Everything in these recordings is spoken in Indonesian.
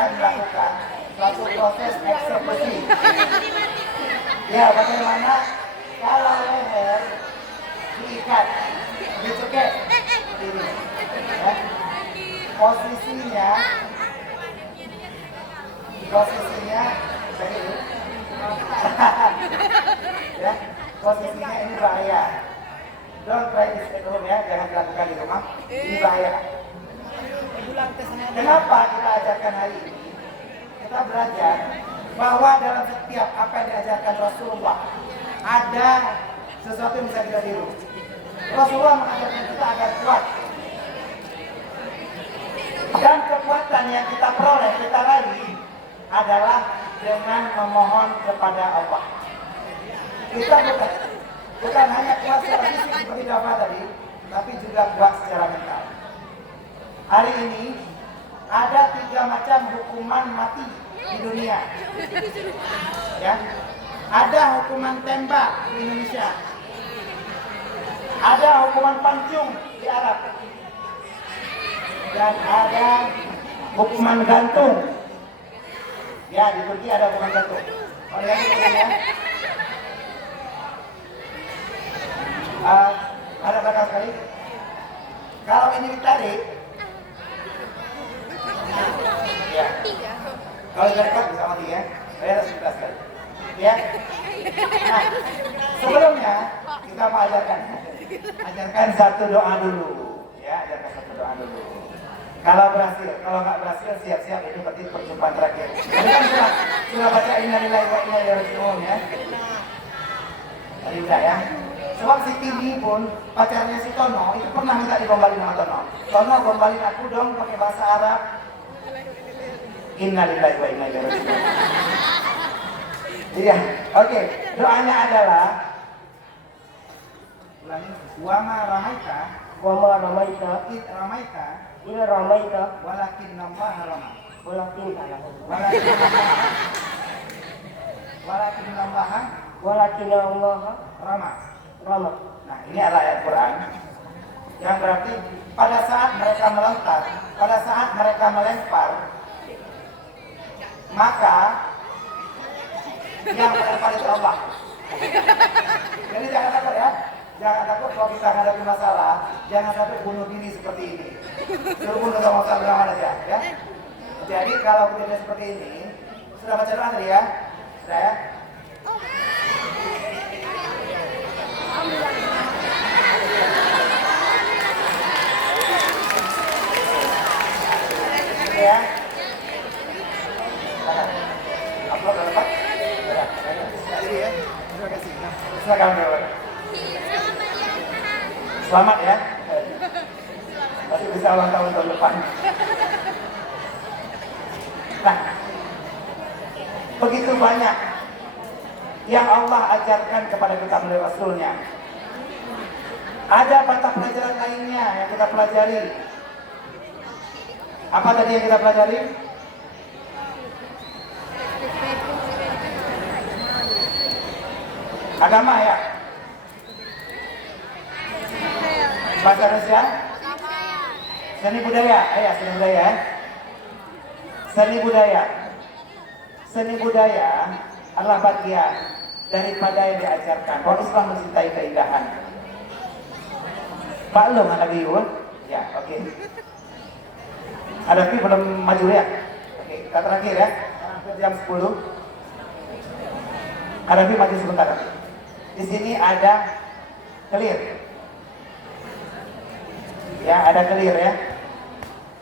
akan melakukan suatu proses eksekusi. Ya, bagaimana kalau leher diikat, dicekek seperti ini. Ya. Posisinya seperti ini. Ya, posisinya ini bahaya. Don't try this at home ya, jangan dilakukan di rumah. Ini bahaya. Kenapa kita ajarkan hari ini? Kita belajar bahwa dalam setiap apa yang diajarkan Rasulullah ada sesuatu yang bisa kita tiru. Rasulullah mengajarkan kita agar kuat. Dan kekuatan yang kita peroleh, kita raih adalah dengan memohon kepada Allah. Kita bukan hanya kuat secara fisik seperti Dava tadi, tapi juga kuat secara mental. Hari ini ada 3 macam hukuman mati di dunia. Ya, ada hukuman tembak di Indonesia, ada hukuman pancung di Arab, dan ada hukuman gantung. Ya, di Turki ada hukuman gantung. Oh ya, ada belakang sekali. Kalau ini ditarik, ya. Kalau dekat bisa mati ya. Saya harus jelaskan. Ya. Nah, sebelumnya kita mau ajarkan satu doa dulu. Ya, ajarkan satu doa dulu. Kalau berhasil, kalau nggak berhasil siap-siap itu berarti perjumpaan terakhir. Jadi kan sudah baca innalillahi wa inna ilaihi raji'un ya. Tadi udah ya. Sebab si Tini pun pacarnya si Tono itu pernah minta digombalin sama Tono. Tono gombalin aku dong pakai bahasa Arab. Innalillahi wa inna ilaihi raji'un. Iya, oke. Doanya adalah ulangi. Wa ma ramaita id ramaita walakin Allah rama. Walakin Allah rama. Nah, ini adalah ayat Quran yang berarti pada saat mereka melontar, pada saat mereka melempar, maka yang melempar itu Allah. Jadi jangan takut ya, jangan takut kalau kita hadapi masalah, jangan sampai bunuh diri seperti ini. Suruh bunuh sama Allah aja ya. Jadi kalau kejadian seperti ini, sudah baca doa tadi ya? Sudah ya? Ya. Upload ke depan. Jadi ya. Terima kasih. Silakan dulu. Selamat ya. Masih bisa ulang tahun depan. Nah, begitu banyak yang Allah ajarkan kepada kita melalui Rasulnya. Ada mata pelajaran lainnya yang kita pelajari. Apa tadi yang kita pelajari? Agama ya? Bahasa Indonesia? Seni budaya? Ayah, seni budaya. Seni budaya adalah bagian daripada yang diajarkan. Kalau Islam mencintai keindahan. Maklum lagi ya, oke. Ada belum maju ya? Oke, kita terakhir ya. Hampir jam 10. Ada maju sebentar. Di sini ada clear. Ya, ada clear ya.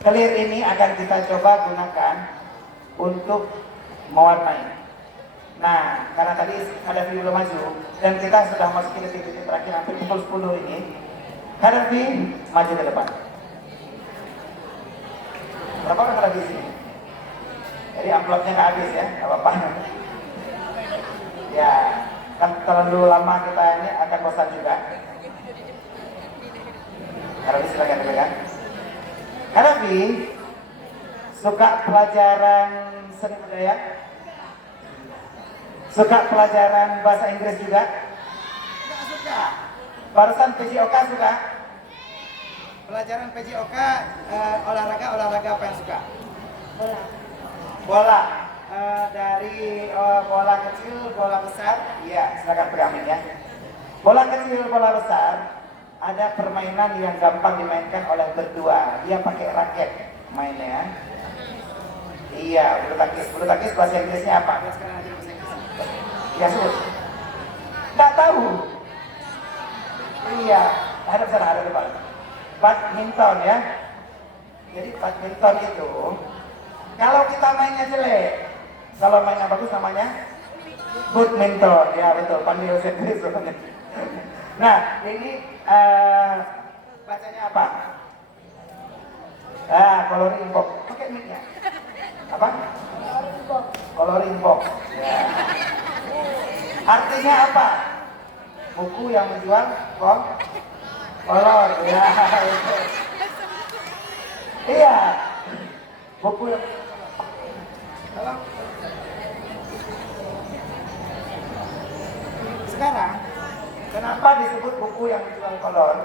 Clear ini akan kita coba gunakan untuk mewarnai. Nah, karena tadi ada belum maju dan kita sudah masuk ke titik terakhir hampir pukul 10 ini. Hadapi maju ke depan. Berapa orang ada di sini? Jadi amplopnya nggak habis ya, nggak apa-apa. Ya, kan terlalu lama kita ini akan bosan juga. Hadapi silakan dipegang. Hadapi suka pelajaran seni budaya, suka pelajaran bahasa Inggris juga. Nggak suka. Barusan PJOK suka. Pelajaran PJOK olahraga apa yang suka? Bola dari bola kecil, bola besar. Iya, silakan pegang ya. Bola kecil, bola besar. Ada permainan yang gampang dimainkan oleh berdua. Dia pakai raket mainnya. Iya, bulu tangkis bahasa Inggrisnya apa? Ya sebut. Nggak tahu. Iya, ada sana, ada depan. Badminton ya. Jadi badminton itu, kalau kita mainnya jelek, kalau mainnya bagus namanya badminton. Ya betul, pandai bahasa Inggris. Nah, ini bacanya apa? Coloring box. Pakai mic-nya. Apa? Coloring box. Ya. Artinya apa? Buku yang menjual kolor. Ya. Iya. Buku yang sekarang kenapa disebut buku yang menjual kolor?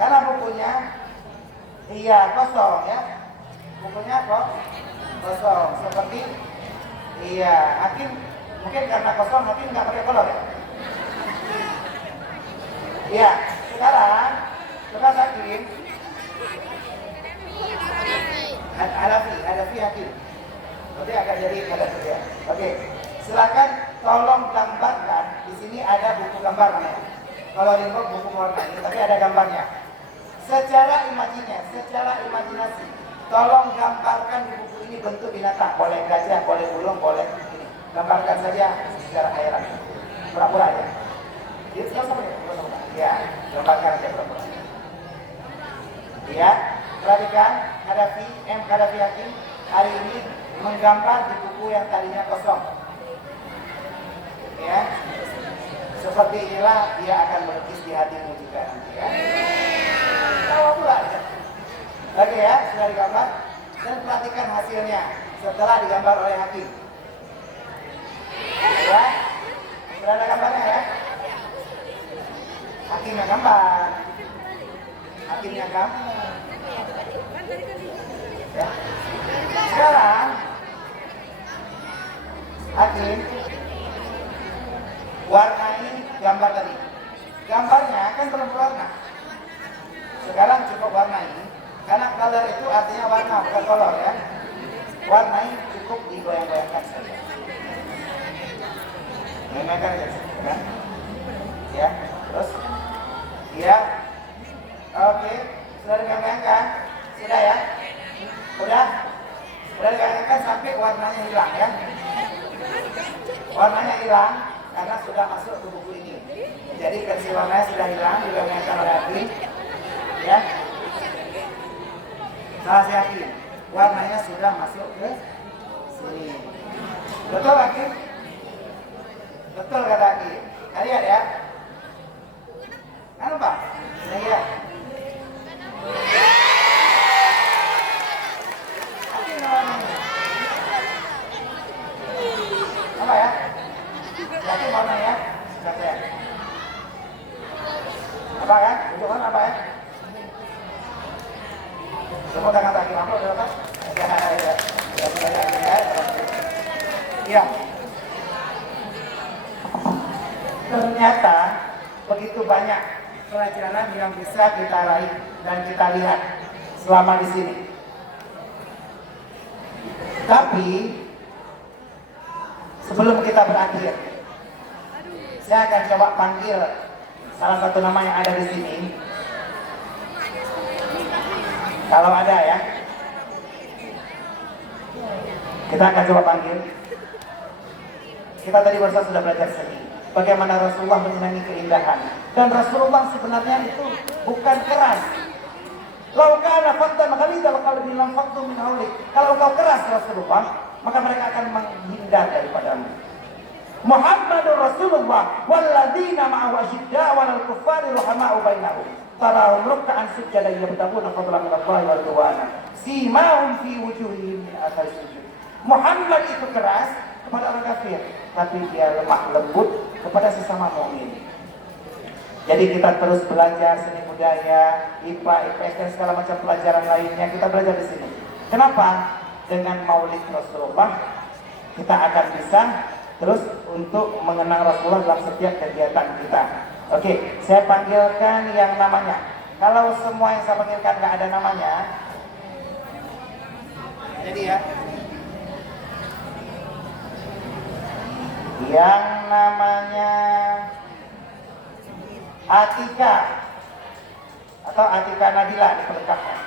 Karena bukunya kosong ya. Bukunya kosong seperti Hakim mungkin karena kosong Hakim nggak pakai kolor ya. Iya, sekarang Hakim Hadafi Hakim. Oke, akan jadi ya. Oke, silakan tolong gambarkan. Di sini ada buku gambar namanya. Kalau di buku warna ini, tapi ada gambarnya. Secara imajinasi, tolong gambarkan di buku ini bentuk binatang. Boleh gajah, boleh burung, boleh ini. Gambarkan saja secara khayal. Pura-pura aja. Itu sama ya? Ya, gambarkan aja pura-pura. Ya, perhatikan Hadafi Hakim hari ini menggambar di buku yang tadinya kosong. Ya, seperti inilah dia akan melukis di hatimu juga nanti ya. Tahu pula ya. Oke ya, sudah digambar dan perhatikan hasilnya setelah digambar oleh Hakim. Ya, sudah ada gambarnya ya. Hakimnya gambar. Ya. Sekarang Hakim warnai gambar tadi. Gambarnya kan belum berwarna. Sekarang cukup warnai. Karena color itu artinya warna, bukan kolor ya. Warnai cukup digoyang-goyangkan saja. Goyangkan saja, kan? Ya, terus. Ya. Oke, sudah digoyangkan? Sudah ya? Udah digoyangkan sampai warnanya hilang ya. Warnanya hilang karena sudah masuk ke buku ini. Jadi pensil warnanya sudah hilang, digoyangkan oleh Hakim. Ya. Salah saya Hakim, warnanya sudah masuk ke sini. Betul Hakim? Betul kata Hakim. Lihat ya. Kan Pak? Iya. Hakim warnanya. Apa ya? Hakim warnanya. Kata ya. Apa kan? Tunjukkan apa ya? Semua tangan kaki mampu, ya kan? Ya. Ternyata begitu banyak pelajaran yang bisa kita raih dan kita lihat selama di sini. Tapi sebelum kita berakhir, saya akan coba panggil salah satu nama yang ada di sini. Kalau ada ya, kita akan coba panggil. Kita tadi barusan sudah belajar seni. Bagaimana Rasulullah menyenangi keindahan. Dan Rasulullah sebenarnya itu bukan keras. Lau kana faddan ghalidhal qalbi lam faddu min hawlik. Kalau kau keras Rasulullah, maka mereka akan menghindar daripadamu. Muhammadur Rasulullah walladzina ma'ahu asyidda'u 'alal kuffari rahama'u bainahum. Tarahum ruk'an sujjadan yabtaguna fadlan min Allahi wa ridwana. Simahum fi wujuhihim min athari sujud. Muhammad itu keras kepada orang kafir, tapi dia lemah lembut kepada sesama mukmin. Jadi kita terus belajar seni budaya, IPA, IPS dan segala macam pelajaran lainnya kita belajar di sini. Kenapa? dengan Maulid Rasulullah, kita akan bisa terus untuk mengenang Rasulullah dalam setiap kegiatan kita. Oke, saya panggilkan yang namanya. Kalau semua yang saya panggilkan nggak ada namanya, jadi ya, yang namanya Atika atau Atika Nabila diperlengkapkan.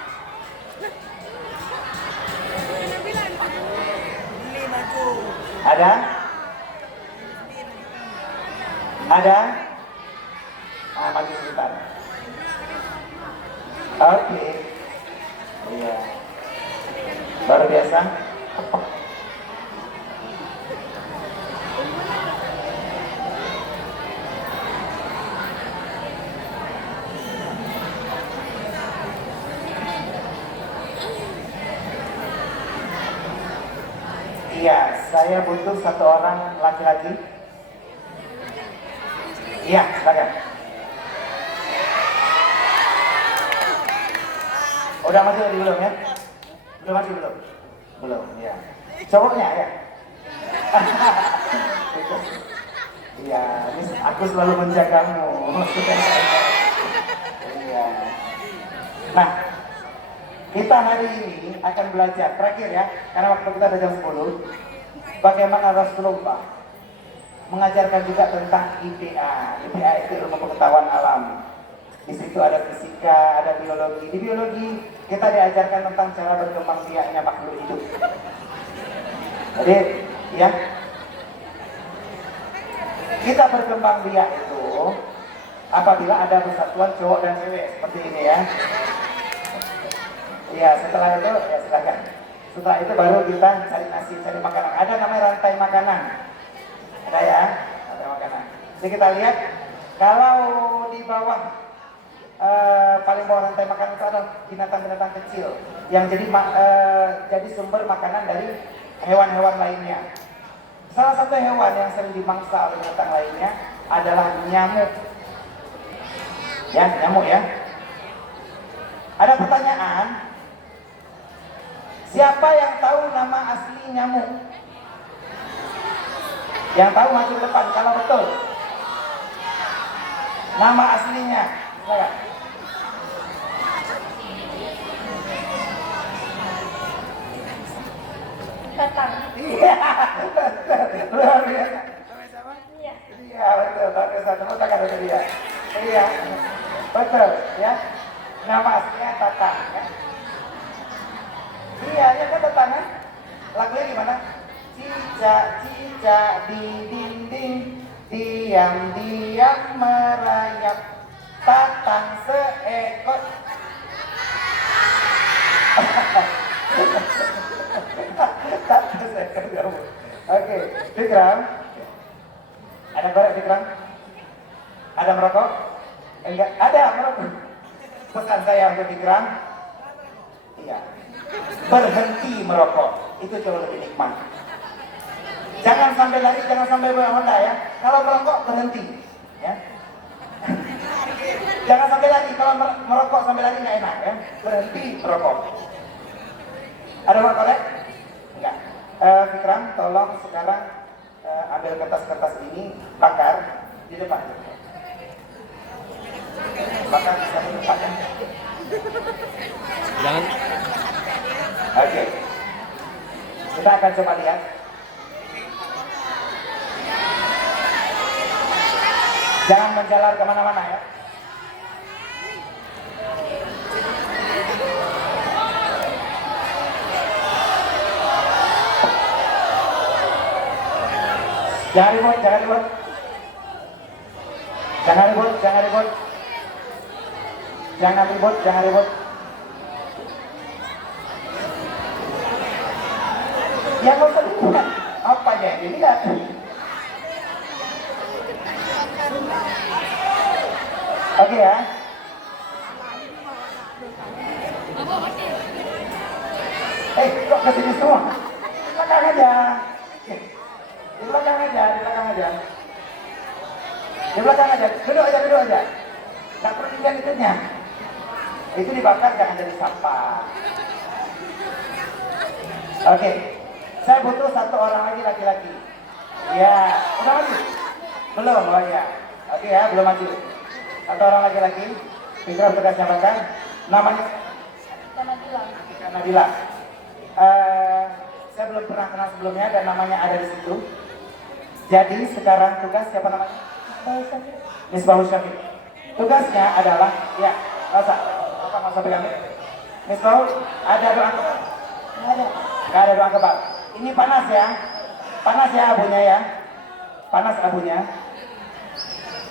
Ada? Ada? Ah, maju sebentar. Oke. Iya. Baru biasa. Iya, saya butuh satu orang laki-laki. Iya, silakan. Udah maju tadi belum ya? Udah maju belum? Belum, ya. Cowoknya ya? Iya, ini aku selalu menjagamu. Iya. Nah, kita hari ini akan belajar terakhir ya, karena waktu kita ada jam 10. Bagaimana Rasulullah mengajarkan juga tentang IPA. IPA itu ilmu pengetahuan alam. Di situ ada fisika, ada biologi. Di biologi kita diajarkan tentang cara berkembang biaknya makhluk hidup. Jadi, ya, kita berkembang biak itu apabila ada persatuan cowok dan cewek seperti ini ya. Iya, setelah itu ya silakan. Setelah itu baru kita cari nasi, cari makanan. Ada namanya rantai makanan. Ada ya, rantai makanan. Jadi kita lihat kalau di bawah paling bawah rantai makanan itu ada binatang-binatang kecil yang jadi sumber makanan dari hewan-hewan lainnya. Salah satu hewan yang sering dimangsa oleh binatang lainnya adalah nyamuk. Ya, nyamuk ya. Ada pertanyaan, siapa yang tahu nama asli nyamuk? Yang tahu maju ke depan kalau betul. Nama aslinya, silakan. Tatang. Iya, luar biasa. Iya. Iya, betul. Bagus, tepuk tangan untuk dia. Iya, betul ya. Nama aslinya Tatang ya. Iya, ya kan Tatang kan? Lagunya gimana? Cicak-cicak di dinding, diam-diam merayap, Tatang seekor. Tatang seekor nyamuk. Oke, Fikram. Ada korek Fikram? Ada merokok? Enggak, ada merokok. Pesan saya untuk Fikram, iya, berhenti merokok, itu jauh lebih nikmat. Jangan sampai lari, jangan sampai bawa Honda ya. Kalau merokok berhenti, ya. Jangan sampai lari, kalau merokok sampai lari nggak enak ya. Berhenti merokok. Ada merokok ya? Enggak. Fikram, tolong sekarang ambil kertas-kertas ini, bakar di depan. Bakar bisa di depan ya. Jangan. Oke. Kita akan coba lihat. Jangan menjalar kemana-mana ya. Jangan ribut, jangan ribut. Jangan ribut, jangan ribut. Jangan ribut, jangan ribut. Ya nggak usah ribut. Apa aja yang dilihat? Oke ya. Kok kesini semua? Di belakang aja. Di belakang aja, di belakang aja. Di belakang aja, duduk aja, duduk aja. Nggak perlu dilihat itunya. Itu dibakar, jangan jadi sampah. Oke, saya butuh satu orang lagi laki-laki. Ya, udah maju? Belum, oh ya. Oke ya, belum maju. Satu orang laki-laki, Fitra Tegas Jabatan, namanya Nabila. Atika Nabila. Saya belum pernah kenal sebelumnya dan namanya ada di situ. Jadi sekarang tugas siapa namanya? Misbahul Syafiq. Tugasnya adalah, ya, masa pegang. Misbahul, ada doa kebal? Nggak ada doa kebal. Ini panas ya abunya ya. Panas abunya.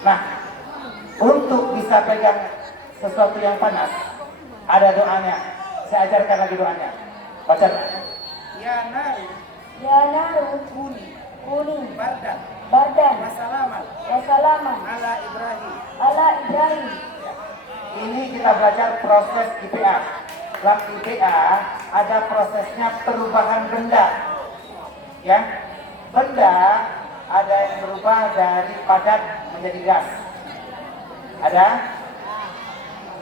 Nah, untuk bisa pegang sesuatu yang panas, ada doanya. Saya ajarkan lagi doanya. Baca. Ya naru. Ya naru. Kuni. Kuni. Bardan. Bardan. Wassalaman. Wassalaman. Ala Ibrahim. Ala Ibrahim. Ini kita belajar proses IPA. Dalam IPA ada prosesnya perubahan benda. Ya, benda ada yang berubah dari padat menjadi gas. Ada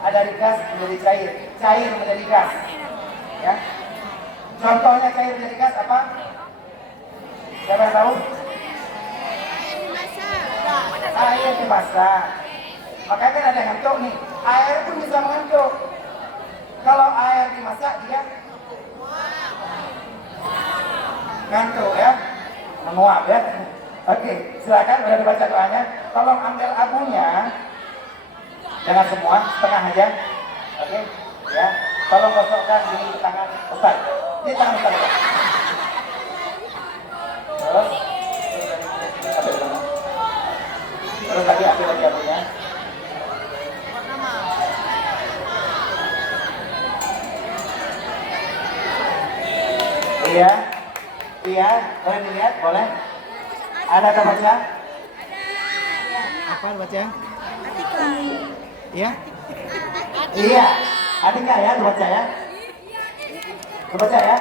dari gas menjadi cair, cair menjadi gas. Ya, contohnya cair menjadi gas apa? Siapa yang tahu? Air dimasak. Makanya kan ada yang ngantuk nih. Air pun bisa mengantuk. Kalau air dimasak dia ngantuk ya, menguap ya. Oke, silakan udah dibaca doanya. Tolong ambil abunya, jangan semua, setengah aja. Oke, ya. Tolong gosokkan di tangan Ustaz. Di tangan Ustaz. Terus, terus lagi ambil lagi abunya. Iya, boleh dilihat, boleh. Ada yang baca? Apa baca? Atika. Iya? Iya, Atika ya, baca ya. Baca ya.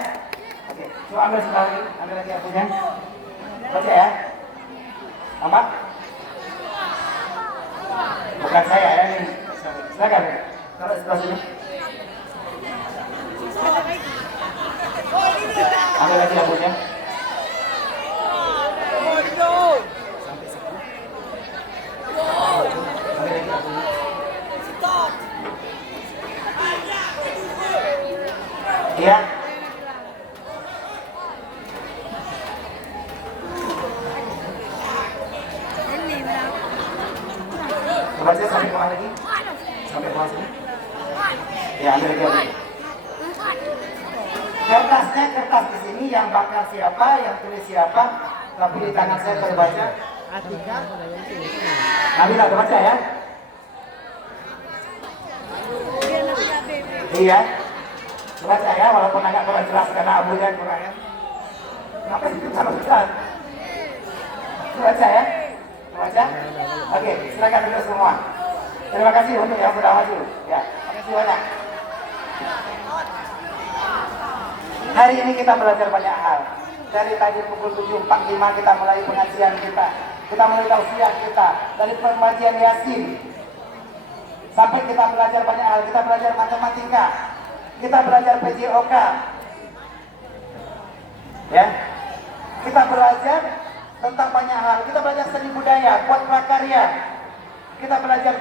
Oke, coba ambil sekali, ambil lagi abunya. Baca ya. Mama? Bukan saya ya ini. Silakan. Kalau sebelah sini. Ambil lagi abunya. Iya. Coba saya sampai bawah lagi. Sampai bawah sini. Ya, ambil lagi. Kertasnya kertas di sini yang bakar siapa, yang tulis siapa, tapi di tangan saya terbaca Atika. Nabila baca ya. Iya. Baca ya, walaupun agak kurang jelas karena abunya kurang ya. Kenapa sih kita besar? Baca ya. Baca. Oke, silakan duduk semua. Terima kasih untuk yang sudah maju. Ya, terima kasih banyak. Hari ini kita belajar banyak hal. Dari tadi pukul 7.45 kita mulai pengajian kita. Kita mulai tausiah kita. Dari pengajian Yasin. Sampai kita belajar banyak hal. Kita belajar matematika. Kita belajar PJOK. Ya. Kita belajar tentang banyak hal. Kita belajar seni budaya, buat prakarya. Kita belajar